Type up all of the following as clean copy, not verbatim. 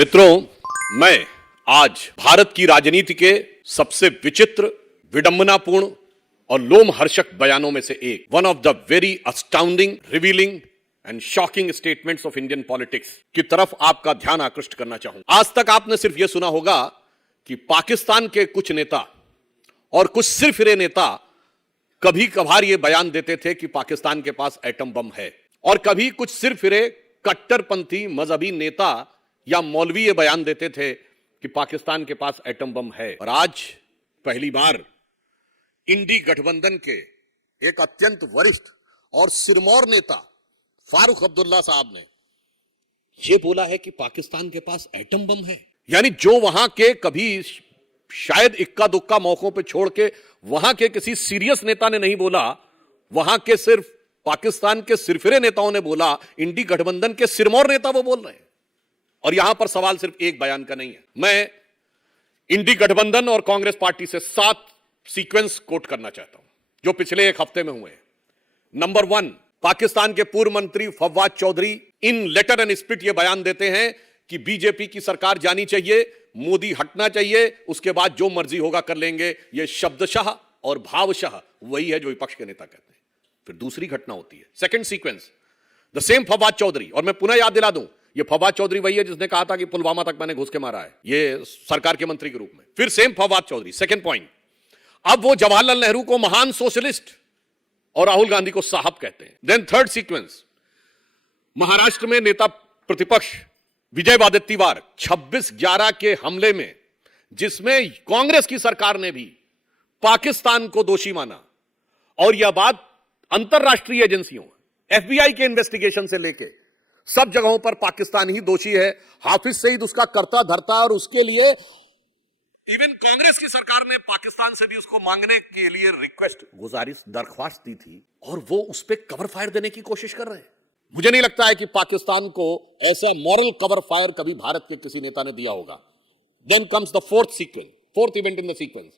मित्रों, मैं आज भारत की राजनीति के सबसे विचित्र, विडंबनापूर्ण और लोमहर्षक बयानों में से एक, one of the very astounding, revealing and shocking statements of Indian politics की तरफ आपका ध्यान आकृष्ट करना चाहूंगा। आज तक आपने सिर्फ यह सुना होगा कि पाकिस्तान के कुछ नेता और कुछ सिरफिरे नेता कभी कभार यह बयान देते थे कि पाकिस्तान के पास एटम बम है, और कभी कुछ सिरफिरे कट्टरपंथी मजहबी नेता या मौलवी ये बयान देते थे कि पाकिस्तान के पास एटम बम है। और आज पहली बार इंडी गठबंधन के एक अत्यंत वरिष्ठ और सिरमौर नेता फारूक अब्दुल्ला साहब ने यह बोला है कि पाकिस्तान के पास एटम बम है। यानी जो वहां के कभी शायद इक्का दुक्का मौकों पे छोड़ के वहां के किसी सीरियस नेता ने नहीं बोला, वहां के सिर्फ पाकिस्तान के सिरफिरे नेताओं ने बोला, इंडी गठबंधन के सिरमौर नेता वो बोल रहे हैं। और यहां पर सवाल सिर्फ एक बयान का नहीं है। मैं इंडी गठबंधन और कांग्रेस पार्टी से 7 सीक्वेंस कोट करना चाहता हूं जो पिछले एक हफ्ते में हुए। नंबर 1, पाकिस्तान के पूर्व मंत्री फवाद चौधरी इन लेटर एंड स्पिरिट यह बयान देते हैं कि बीजेपी की सरकार जानी चाहिए, मोदी हटना चाहिए, उसके बाद जो मर्जी होगा कर लेंगे। यह शब्दशः और भावशः वही है जो विपक्ष के नेता कहते हैं। फिर दूसरी घटना होती है, second sequence, the same Fawad Chaudhry. और मैं पुनः याद दिला दूं, ये फवाद चौधरी वही है जिसने कहा था कि पुलवामा तक मैंने घुस के मारा है, ये सरकार के मंत्री के रूप में। फिर same Fawad Chaudhry, second point, अब वो जवाहरलाल नेहरू को महान सोशलिस्ट और राहुल गांधी को साहब कहते हैं। देन थर्ड सीक्वेंस, महाराष्ट्र में नेता प्रतिपक्ष विजय वडेट्टीवार 26/11 के हमले में, जिसमें कांग्रेस की सरकार ने भी पाकिस्तान को दोषी माना, और यह बात अंतरराष्ट्रीय एजेंसियों, FBI के इन्वेस्टिगेशन से लेके सब जगहों पर पाकिस्तान ही दोषी है। हाफिज सईद उसका कर्ता धर्ता, और उसके लिए इवन कांग्रेस की सरकार ने पाकिस्तान से भी उसको मांगने के लिए रिक्वेस्ट, गुजारिश, दरख्वास्त दी थी, और वो उस पर कवर फायर देने की कोशिश कर रहे हैं। मुझे नहीं लगता है कि पाकिस्तान को ऐसा मॉरल कवर फायर कभी भारत के किसी नेता ने दिया होगा। Then comes the fourth sequence, fourth event in the sequence,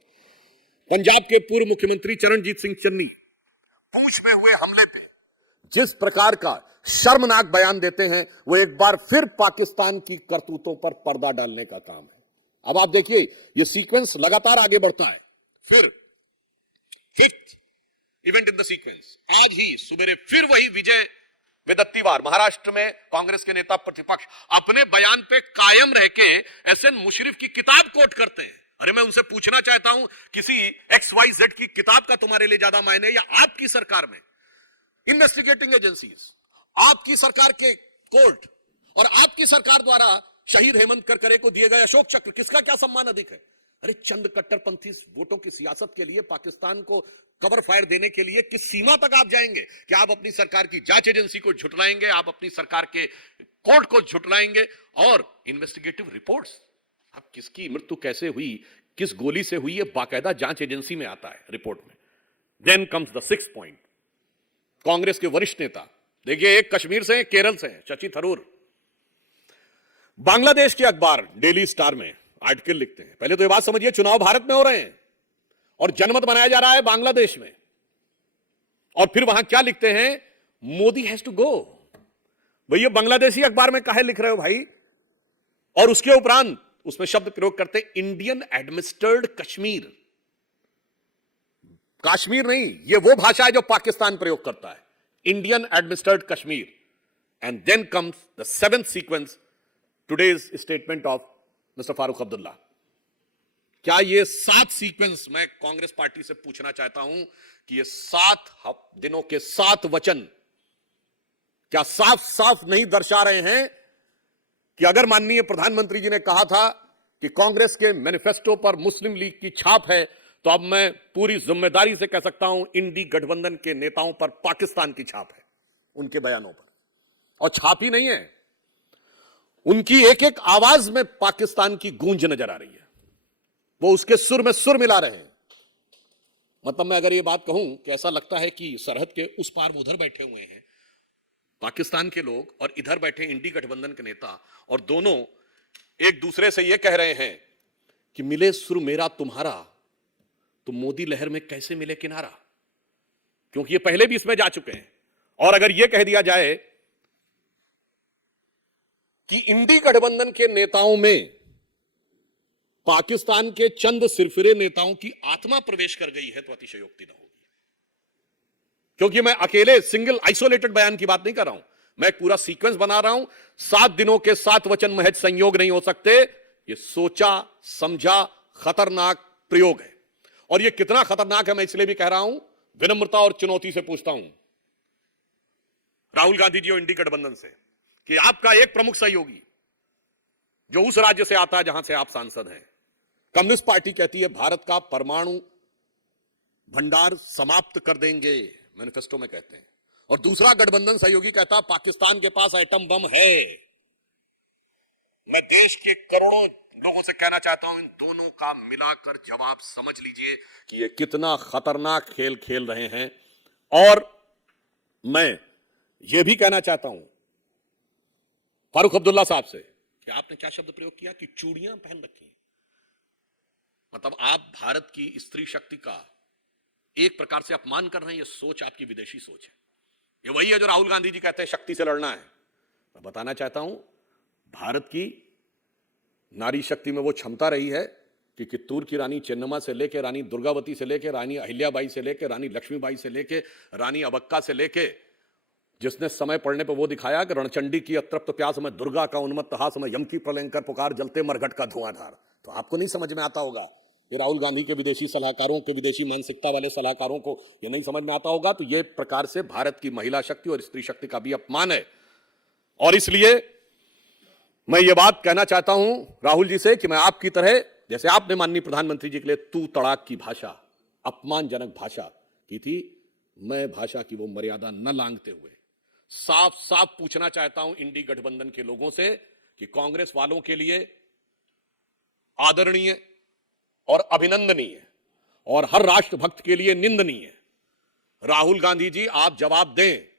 Punjab के पूर्व मुख्यमंत्री चरणजीत सिंह चन्नी पूंछ में हुए हमले पे जिस प्रकार का शर्मनाक बयान देते हैं, वो एक बार फिर पाकिस्तान की करतूतों पर पर्दा डालने का काम है। अब आप देखिए, ये सीक्वेंस लगातार आगे बढ़ता है। फिर fifth event in the sequence, आज ही सुबेरे फिर वही विजय वडेट्टीवार, महाराष्ट्र में कांग्रेस के नेता प्रतिपक्ष, अपने बयान पे कायम रह के SN मुशर्रफ की किताब कोट करते हैं। अरे मैं उनसे पूछना चाहता हूं, किसी XYZ की किताब का तुम्हारे लिए ज्यादा मायने, या आपकी सरकार में इन्वेस्टिगेटिंग एजेंसीज, आपकी सरकार के कोर्ट और आपकी सरकार द्वारा शहीद हेमंत करकरे को दिए गए अशोक चक्र, किसका क्या सम्मान अधिक है? अरे चंद कट्टरपंथी वोटों की सियासत के लिए पाकिस्तान को कवर फायर देने के लिए किस सीमा तक आप जाएंगे? क्या आप अपनी सरकार की जांच एजेंसी को झुटलाएंगे, आप अपनी सरकार के कोर्ट को झुटलाएंगे? और इन्वेस्टिगेटिव रिपोर्ट्स, अब किसकी मृत्यु कैसे हुई, किस गोली से हुई, यह बाकायदा जांच एजेंसी में आता है रिपोर्ट में। Then comes the sixth point, Congress के वरिष्ठ नेता, देखिए, एक कश्मीर से, केरल से, शशि थरूर, बांग्लादेश के अखबार डेली स्टार में आर्टिकल लिखते हैं। पहले तो ये बात समझिए, चुनाव भारत में हो रहे हैं और जनमत बनाया जा रहा है बांग्लादेश में, और फिर वहां क्या लिखते हैं? Modi has to go. भैया, बांग्लादेशी अखबार में काहे लिख रहे हो भाई? और उसके उपरांत उसमें शब्द प्रयोग करते हैं, इंडियन एडमिनिस्ट्रेड कश्मीर। कश्मीर नहीं, ये वो भाषा है जो पाकिस्तान प्रयोग करता है, Indian administered Kashmir. And then comes the seventh sequence, today's statement of mister Farooq Abdullah. क्या ये 7 सीक्वेंस, मैं कांग्रेस पार्टी से पूछना चाहता हूं कि ये 7 दिनों के 7 वचन क्या साफ साफ नहीं दर्शा रहे हैं कि अगर माननीय प्रधानमंत्री जी ने कहा था कि कांग्रेस के मैनिफेस्टो पर मुस्लिम लीग की छाप है, तो अब मैं पूरी जिम्मेदारी से कह सकता हूं, इंडी गठबंधन के नेताओं पर पाकिस्तान की छाप है, उनके बयानों पर। और छाप ही नहीं है, उनकी एक एक आवाज में पाकिस्तान की गूंज नजर आ रही है, वो उसके सुर में सुर मिला रहे हैं। मतलब मैं अगर ये बात कहूं कि ऐसा लगता है कि सरहद के उस पार उधर बैठे हुए हैं पाकिस्तान के लोग, और इधर बैठे इंडी गठबंधन के नेता, और दोनों एक दूसरे से ये कह रहे हैं कि मिले सुर मेरा तुम्हारा, तो मोदी लहर में कैसे मिले किनारा? क्योंकि ये पहले भी इसमें जा चुके हैं। और अगर ये कह दिया जाए कि इंडी गठबंधन के नेताओं में पाकिस्तान के चंद सिरफिरे नेताओं की आत्मा प्रवेश कर गई है तो अतिशयोक्ति न होगी। क्योंकि मैं अकेले सिंगल आइसोलेटेड बयान की बात नहीं कर रहा हूं, मैं एक पूरा सीक्वेंस बना रहा हूं। 7 दिनों के 7 वचन महज संयोग नहीं हो सकते, यह सोचा समझा खतरनाक प्रयोग है। और यह कितना खतरनाक है मैं इसलिए भी कह रहा हूं, विनम्रता और चुनौती से पूछता हूं राहुल गांधी जी और इंडी गठबंधन से कि आपका एक प्रमुख सहयोगी जो उस राज्य से आता है जहां से आप सांसद हैं, कम्युनिस्ट पार्टी कहती है भारत का परमाणु भंडार समाप्त कर देंगे, मैनिफेस्टो में कहते हैं, और दूसरा गठबंधन सहयोगी कहता है पाकिस्तान के पास एटम बम है। मैं देश के करोड़ों लोगों से कहना चाहता हूं, इन दोनों का मिलाकर जवाब समझ लीजिए कि ये कितना खतरनाक खेल खेल रहे हैं। और मैं ये भी कहना चाहता हूं फारूक अब्दुल्ला साहब से कि आपने क्या शब्द प्रयोग किया कि चूड़ियां पहन रखी, मतलब आप भारत की स्त्री शक्ति का एक प्रकार से अपमान कर रहे हैं। ये सोच आपकी विदेशी सोच है। ये वही है जो राहुल गांधी जी कहते हैं शक्ति से लड़ना है। मैं बताना चाहता हूं भारत की नारी शक्ति में वो क्षमता रही है कि कित्तूर की रानी चेन्नम्मा से लेके रानी दुर्गावती से लेके रानी अहिल्याबाई से लेके रानी लक्ष्मीबाई से लेके रानी अबक्का से लेके, जिसने समय पड़ने पर वो दिखाया कि रणचंडी की अतृप्त प्यास में दुर्गा का उन्मत्त हास में यम की प्रलयंकर पुकार जलते मरघट का धुआंधार। तो आपको नहीं समझ में आता होगा, ये राहुल गांधी के विदेशी सलाहकारों के, विदेशी मानसिकता वाले सलाहकारों को ये नहीं समझ में आता होगा। तो ये प्रकार से भारत की महिला शक्ति और स्त्री शक्ति का भी अपमान है। और इसलिए मैं ये बात कहना चाहता हूं राहुल जी से कि मैं आपकी तरह, जैसे आपने माननीय प्रधानमंत्री जी के लिए तू तड़ाक की भाषा, अपमानजनक भाषा की थी, मैं भाषा की वो मर्यादा न लांघते हुए साफ साफ पूछना चाहता हूं इंडी गठबंधन के लोगों से कि कांग्रेस वालों के लिए आदरणीय और अभिनंदनीय और हर राष्ट्रभक्त के लिए निंदनीय राहुल गांधी जी आप जवाब दें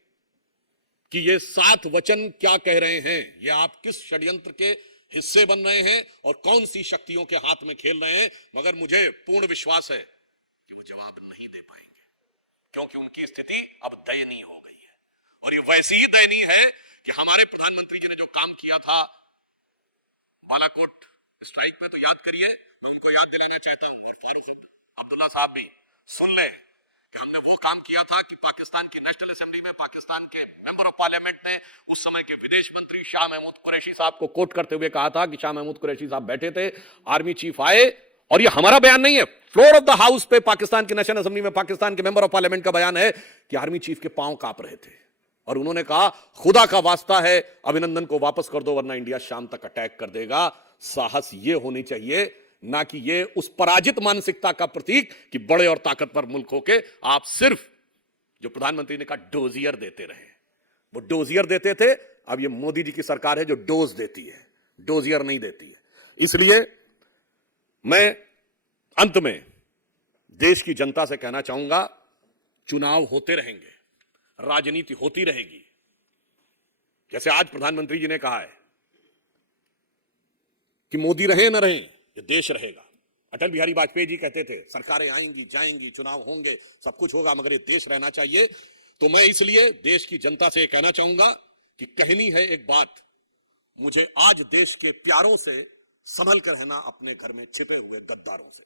कि ये 7 वचन क्या कह रहे हैं, ये आप किस षड्यंत्र के हिस्से बन रहे हैं और कौन सी शक्तियों के हाथ में खेल रहे हैं। मगर मुझे पूर्ण विश्वास है कि वो जवाब नहीं दे पाएंगे, क्योंकि उनकी स्थिति अब दयनीय हो गई है। और ये वैसी ही दयनीय है कि हमारे प्रधानमंत्री जी ने जो काम किया था बालाकोट स्ट्राइक में, तो याद करिए, मैं उनको याद दिलाना चाहता हूं और फारूक अब्दुल्ला साहब भी सुन ले कि हमने वो काम किया था कि पाकिस्तान की नेशनल असेंबली में पाकिस्तान के मेंबर ऑफ पार्लियामेंट ने उस समय के विदेश मंत्री शाह महमूद कुरैशी साहब को कोट करते हुए कहा था कि शाह महमूद कुरैशी साहब बैठे थे, आर्मी चीफ आए, और ये हमारा बयान नहीं है, फ्लोर ऑफ द हाउस पे पाकिस्तान की नेशनल असेंबली में पाकिस्तान के मेंबर ऑफ पार्लियामेंट का बयान है कि आर्मी चीफ के पांव कांप रहे थे और उन्होंने कहा खुदा का वास्ता है अभिनंदन को वापस कर दो वरना इंडिया शाम तक अटैक कर देगा। साहस ये होनी चाहिए, ना कि ये उस पराजित मानसिकता का प्रतीक कि बड़े और ताकतवर मुल्क होके आप सिर्फ, जो प्रधानमंत्री ने कहा, डोजियर देते रहे। वो डोजियर देते थे, अब ये मोदी जी की सरकार है जो डोज देती है, डोजियर नहीं देती है। इसलिए मैं अंत में देश की जनता से कहना चाहूंगा, चुनाव होते रहेंगे, राजनीति होती रहेगी। जैसे आज प्रधानमंत्री जी ने कहा है कि मोदी रहे न रहे, ये देश रहेगा। अटल बिहारी वाजपेयी जी कहते थे सरकारें आएंगी जाएंगी, चुनाव होंगे, सब कुछ होगा, मगर ये देश रहना चाहिए। तो मैं इसलिए देश की जनता से कहना चाहूंगा कि कहनी है एक बात, मुझे आज देश के प्यारों से संभल कर रहना, अपने घर में छिपे हुए गद्दारों से।